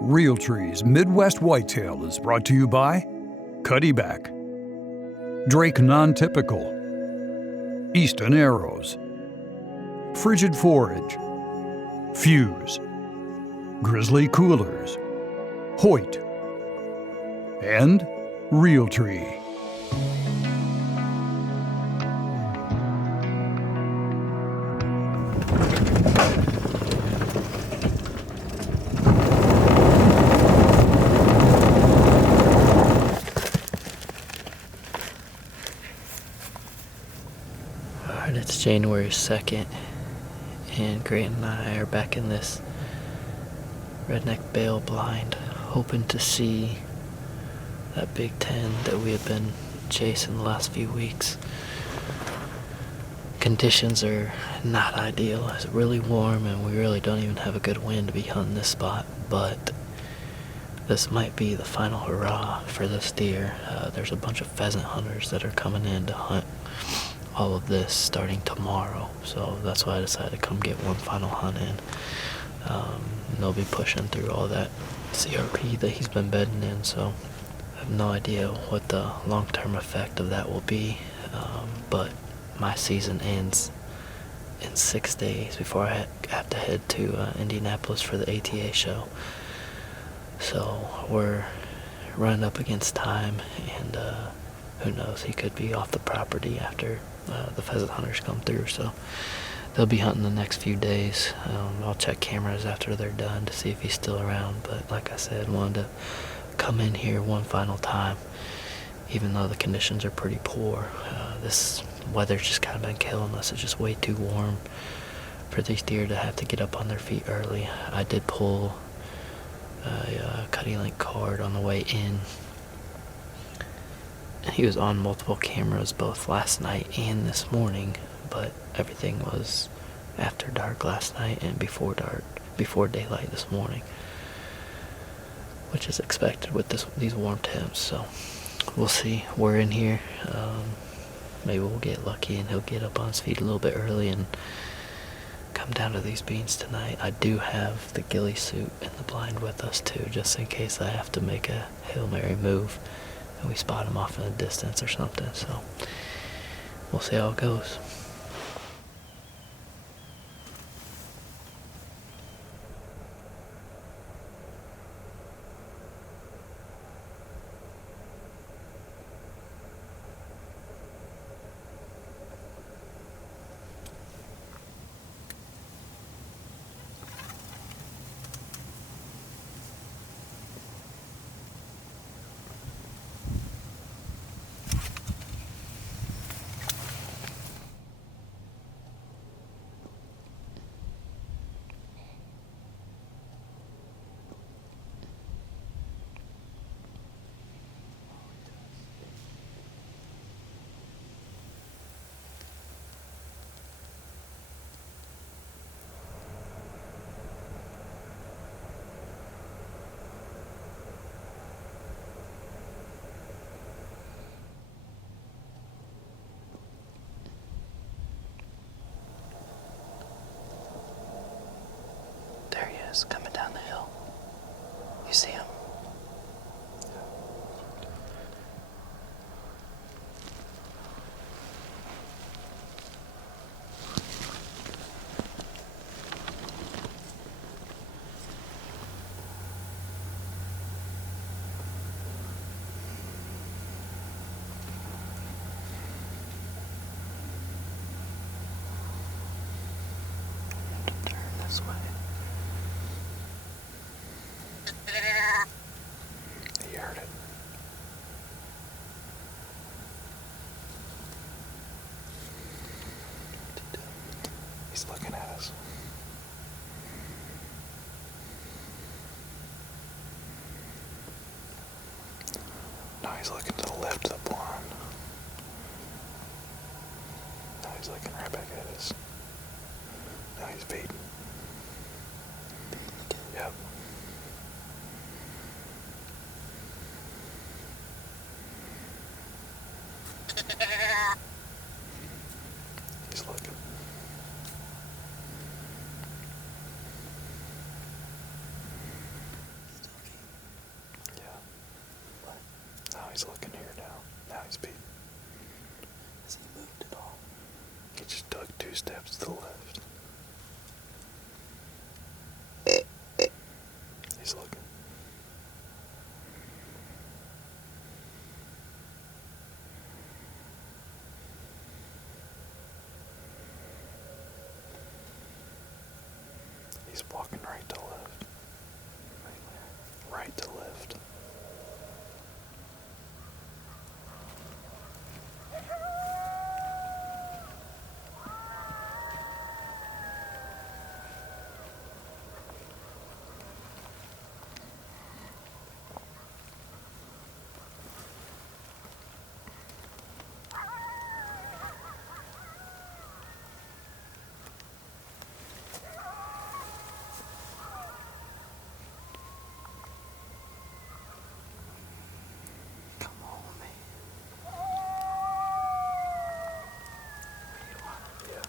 Realtree's Midwest Whitetail is brought to you by Cuddyback, Drake Non-Typical, Easton Arrows, Frigid Forage, Fuse, Grizzly Coolers, Hoyt, and Realtree. It's January 2nd, and Grant and I are back in this Redneck bale blind, hoping to see that Big 10 that we have been chasing the last few weeks. Conditions are not ideal. It's really warm, and we really don't even have a good wind to be hunting this spot, but this might be the final hurrah for this deer. There's a bunch of pheasant hunters that are coming in to hunt all of this starting tomorrow, so that's why I decided to come get one final hunt in. They'll be pushing through all that CRP that he's been bedding in, so I have no idea what the long-term effect of that will be, but my season ends in 6 days before I have to head to Indianapolis for the ATA show. So we're running up against time, and who knows, he could be off the property after the pheasant hunters come through, so they'll be hunting the next few days. I'll check cameras after they're done to see if he's still around, but like I said, wanted to come in here one final time, even though the conditions are pretty poor. This weather's just kind of been killing us. It's just way too warm for these deer to have to get up on their feet early. I did pull a Cuddy Link card on the way in. He was on multiple cameras both last night and this morning, but everything was after dark last night and before daylight this morning, which is expected with these warm temps. So we'll see. We're in here. Maybe we'll get lucky and he'll get up on his feet a little bit early and come down to these beans tonight. I do have the ghillie suit in the blind with us too, just in case I have to make a Hail Mary move and we spot him off in the distance or something. So we'll see how it goes. Coming down the hill. You see him? Turn this way. He heard it. He's looking at us. Now he's looking to the left of the pond. Now he's looking right back at us. Now he's baiting. Yep. He's looking. Nice, Pete. Has he moved at all? He just took 2 steps to the left. He's looking. He's walking right to left. Right to left. Come on, man. Yeah.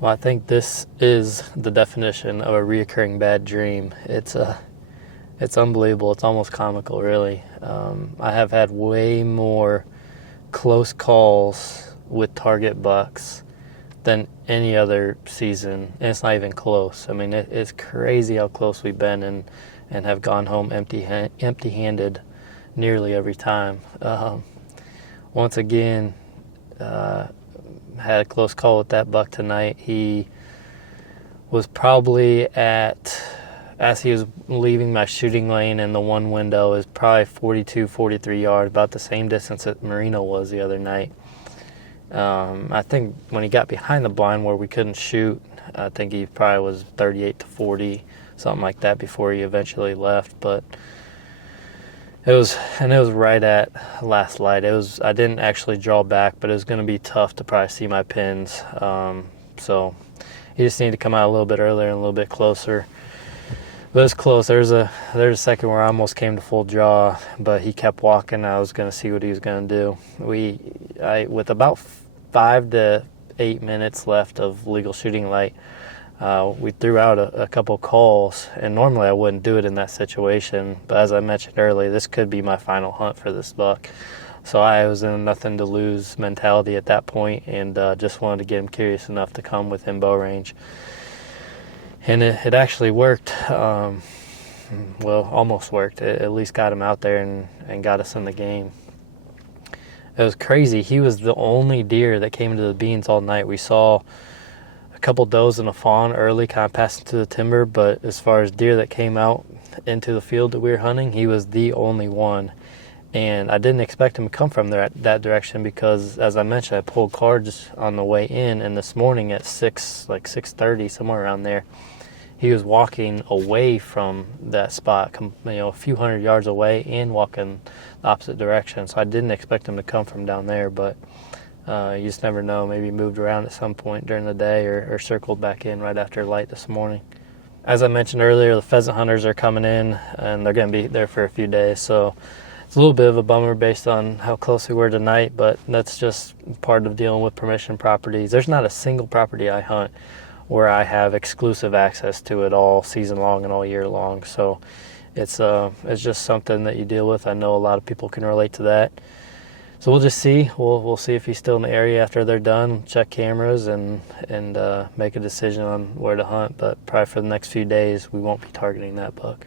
Well, I think this is the definition of a reoccurring bad dream. It's unbelievable. It's almost comical, really. I have had way more close calls with target bucks than any other season, and it's not even close. I mean, it's crazy how close we've been and have gone home empty-handed nearly every time. Once again, had a close call with that buck tonight. He was probably as he was leaving my shooting lane in the one window, is probably 42, 43 yards, about the same distance that Marino was the other night. I think when he got behind the blind where we couldn't shoot, I think he probably was 38 to 40, something like that, before he eventually left. But it was right at last light. I didn't actually draw back, but it was going to be tough to probably see my pins. So he just needed to come out a little bit earlier and a little bit closer. But it was close. There's a second where I almost came to full draw, but he kept walking. I was going to see what he was going to do. With about 5 to 8 minutes left of legal shooting light, we threw out a couple calls, and normally I wouldn't do it in that situation, but as I mentioned earlier, this could be my final hunt for this buck. So I was in a nothing to lose mentality at that point, and just wanted to get him curious enough to come within bow range. And it actually worked. Well, almost worked. It at least got him out there and got us in the game. It was crazy. He was the only deer that came into the beans all night. We saw a couple does and a fawn early, kind of passing through the timber, but as far as deer that came out into the field that we were hunting, he was the only one. And I didn't expect him to come from that direction because, as I mentioned, I pulled cards on the way in, and this morning at 6:30, somewhere around there, he was walking away from that spot, a few hundred yards away, and walking the opposite direction. So I didn't expect him to come from down there, but you just never know. Maybe he moved around at some point during the day or circled back in right after light this morning. As I mentioned earlier, the pheasant hunters are coming in, and they're going to be there for a few days. So it's a little bit of a bummer based on how close we were tonight, but that's just part of dealing with permission properties. There's not a single property I hunt where I have exclusive access to it all season long and all year long. So it's just something that you deal with. I know a lot of people can relate to that. So we'll just see. We'll see if he's still in the area after they're done, check cameras, and make a decision on where to hunt. But probably for the next few days, we won't be targeting that buck.